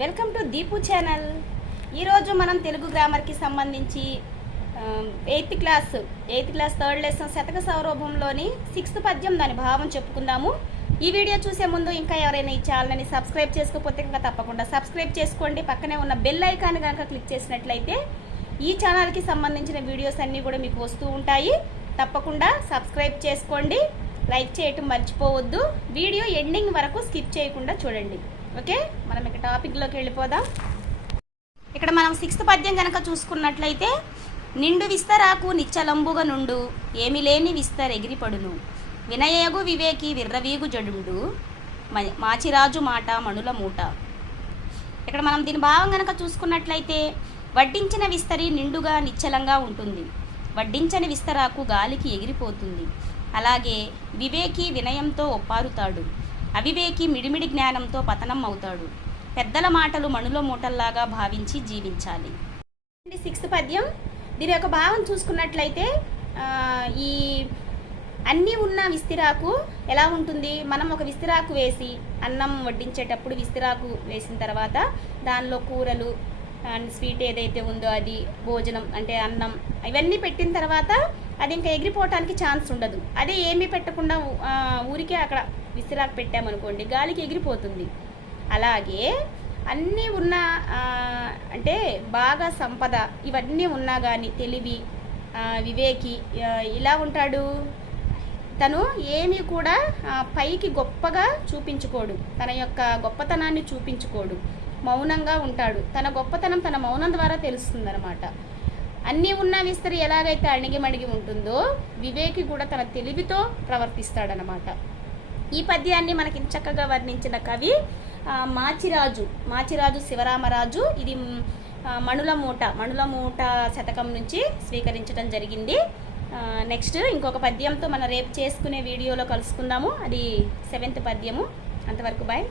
Welcome to Deepu channel. ఈరోజు మనం తెలుగు గ్రామర్కి సంబంధించి eighth class eighth class third lesson శతక సౌరభంలోని సిక్స్త్ పద్యం దాని భావం చెప్పుకుందాము. ఈ వీడియో చూసే ముందు ఇంకా ఎవరైనా ఈ ఛానల్ని సబ్స్క్రైబ్ చేసుకోకపోతే ఇంకా తప్పకుండా సబ్స్క్రైబ్ చేసుకోండి. పక్కనే ఉన్న బెల్ ఐకాన్ కనుక క్లిక్ చేసినట్లయితే ఈ ఛానల్కి సంబంధించిన వీడియోస్ అన్నీ కూడా మీకు వస్తూ ఉంటాయి. తప్పకుండా సబ్స్క్రైబ్ చేసుకోండి. లైక్ చేయటం మర్చిపోవద్దు. వీడియో ఎండింగ్ వరకు స్కిప్ చేయకుండా చూడండి. ఓకే? మనం ఇక టాపిక్లోకి వెళ్ళిపోదాం. ఇక్కడ మనం సిక్స్త్ పద్యం కనుక చూసుకున్నట్లయితే నిండు విస్తరాకు నిచ్చలంబుగా నుండు ఏమి లేని విస్తర్ ఎగిరిపడును. వినయగు వివేకి విర్రవీగు జడుండు మ- మాచిరాజు మాట మణుల మూట. ఇక్కడ మనం దీని భావం కనుక చూసుకున్నట్లయితే వడ్డించిన విస్తరి నిండుగా నిశ్చలంగా ఉంటుంది. వడ్డించని విస్తరాకు గాలికి ఎగిరిపోతుంది. అలాగే వివేకి వినయంతో ఒప్పారుతాడు. అవివేకి మిడిమిడి జ్ఞానంతో పతనం అవుతాడు పెద్దల మాటలు మణుల మూటల్లాగా భావించి జీవించాలి. సిక్స్త్ పద్యం. దీని యొక్క భావం చూసుకున్నట్లయితే ఈ అన్నీ ఉన్న విస్తిరాకు ఎలా ఉంటుంది? మనం ఒక విస్తిరాకు వేసి అన్నం వడ్డించేటప్పుడు విస్తిరాకు వేసిన తర్వాత దానిలో కూరలు అండ్ స్వీట్ ఏదైతే ఉందో అది భోజనం అంటే అన్నం ఇవన్నీ పెట్టిన తర్వాత అది ఇంకా ఎగిరిపోవటానికి ఛాన్స్ ఉండదు. అదే ఏమీ పెట్టకుండా ఊరికే అక్కడ విసిరాకు పెట్టామనుకోండి గాలికి ఎగిరిపోతుంది. అలాగే అన్నీ ఉన్న అంటే బాగా సంపద ఇవన్నీ ఉన్నా కానీ తెలివి వివేకి ఇలా ఉంటాడు? తను ఏమీ కూడా పైకి గొప్పగా చూపించుకోడు. తన యొక్క గొప్పతనాన్ని చూపించుకోడు. మౌనంగా ఉంటాడు. తన గొప్పతనం తన మౌనం ద్వారా తెలుస్తుందనమాట అన్నీ ఉన్న విస్తరి ఎలాగైతే అణిగిమణిగి ఉంటుందో వివేకి కూడా తన తెలివితో ప్రవర్తిస్తాడనమాట ఈ పద్యాన్ని మనకి చక్కగా వర్ణించిన కవి మాచిరాజు మాచిరాజు శివరామరాజు. ఇది మణులమూట మణులమూట మణుల మూట మణుల మూట శతకం నుంచి స్వీకరించడం జరిగింది. నెక్స్ట్ ఇంకొక పద్యంతో మనం రేపు చేసుకునే వీడియోలో కలుసుకుందాము. అది సెవెంత్ పద్యము. అంతవరకు బాయ్.